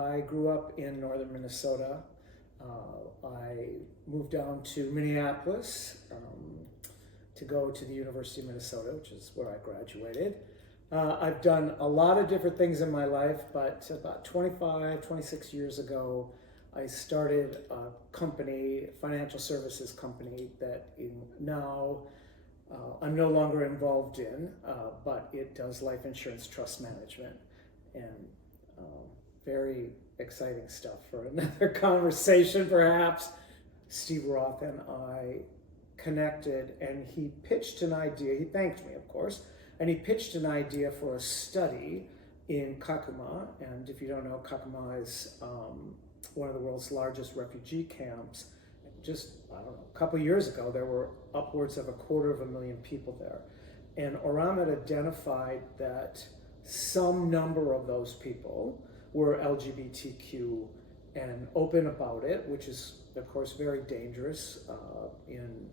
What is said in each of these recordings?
I grew up in northern Minnesota. I moved down to Minneapolis to go to the University of Minnesota, which is where I graduated. I've done a lot of different things in my life, but about 26 years ago, I started a company, a financial services company that now I'm no longer involved in, but it does life insurance trust management, and very exciting stuff for another conversation perhaps. Steve Roth and I connected, and he pitched an idea. He thanked me, of course, and he pitched an idea for a study in Kakuma. And if you don't know, Kakuma is one of the world's largest refugee camps. Just, I don't know, a couple years ago, there were upwards of 250,000 people there. And ORAM had identified that some number of those people were LGBTQ and open about it, which is, of course, very dangerous in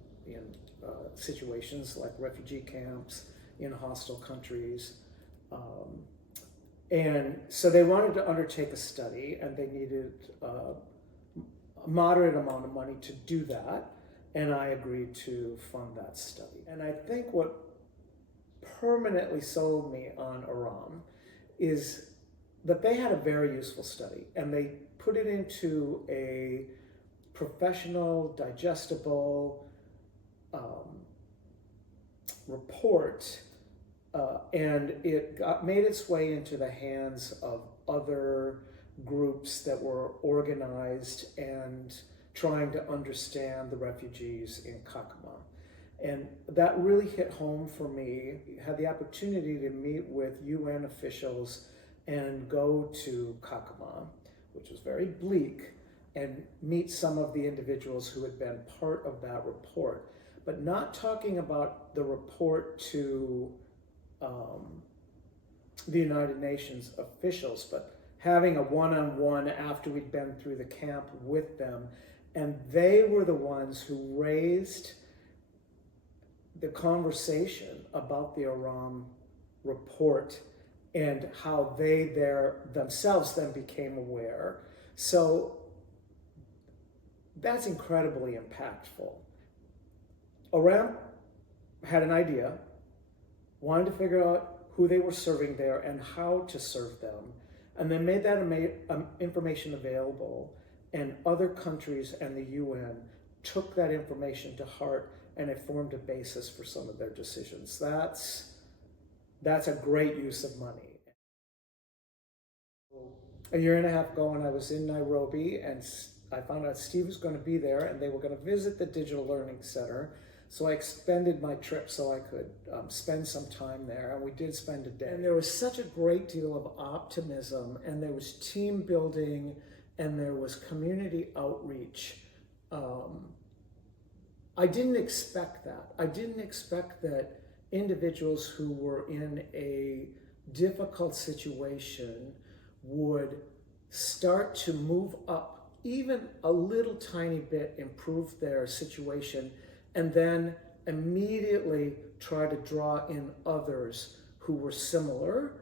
situations like refugee camps, in hostile countries. And so they wanted to undertake a study, and they needed a moderate amount of money to do that, and I agreed to fund that study. And I think what permanently sold me on ORAM is that they had a very useful study, and they put it into a professional, digestible report, and it made its way into the hands of other groups that were organized and trying to understand the refugees in Kakuma. And that really hit home for me. I had the opportunity to meet with UN officials and go to Kakuma, which was very bleak, and meet some of the individuals who had been part of that report, but not talking about the report to the United Nations officials, but having a one-on-one after we'd been through the camp with them. And they were the ones who raised the conversation about the ORAM report and how they themselves then became aware. So that's incredibly impactful. ORAM had an idea, wanted to figure out who they were serving there and how to serve them, and then made that information available, and other countries and the UN took that information to heart, and it formed a basis for some of their decisions. That's a great use of money. A year and a half ago, when I was in Nairobi, and I found out Steve was going to be there, and they were going to visit the Digital Learning Center. So I extended my trip so I could spend some time there, and we did spend a day. And there was such a great deal of optimism, and there was team building, and there was community outreach. I didn't expect that. I didn't expect that individuals who were in a difficult situation would start to move up even a little tiny bit, improve their situation, and then immediately try to draw in others who were similar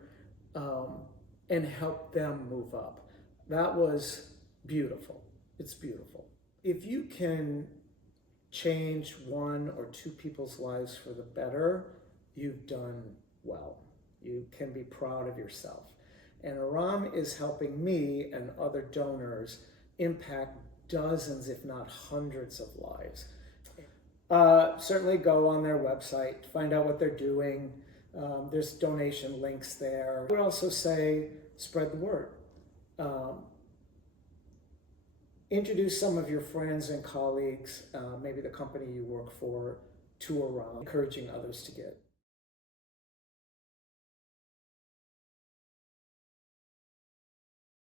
and help them move up. That was beautiful. It's beautiful. If you can change one or two people's lives for the better, you've done well. You can be proud of yourself. And ORAM is helping me and other donors impact dozens, if not hundreds of lives. Certainly go on their website, find out what they're doing. There's donation links there. I would also say spread the word. Introduce some of your friends and colleagues, maybe the company you work for, to ORAM, encouraging others to get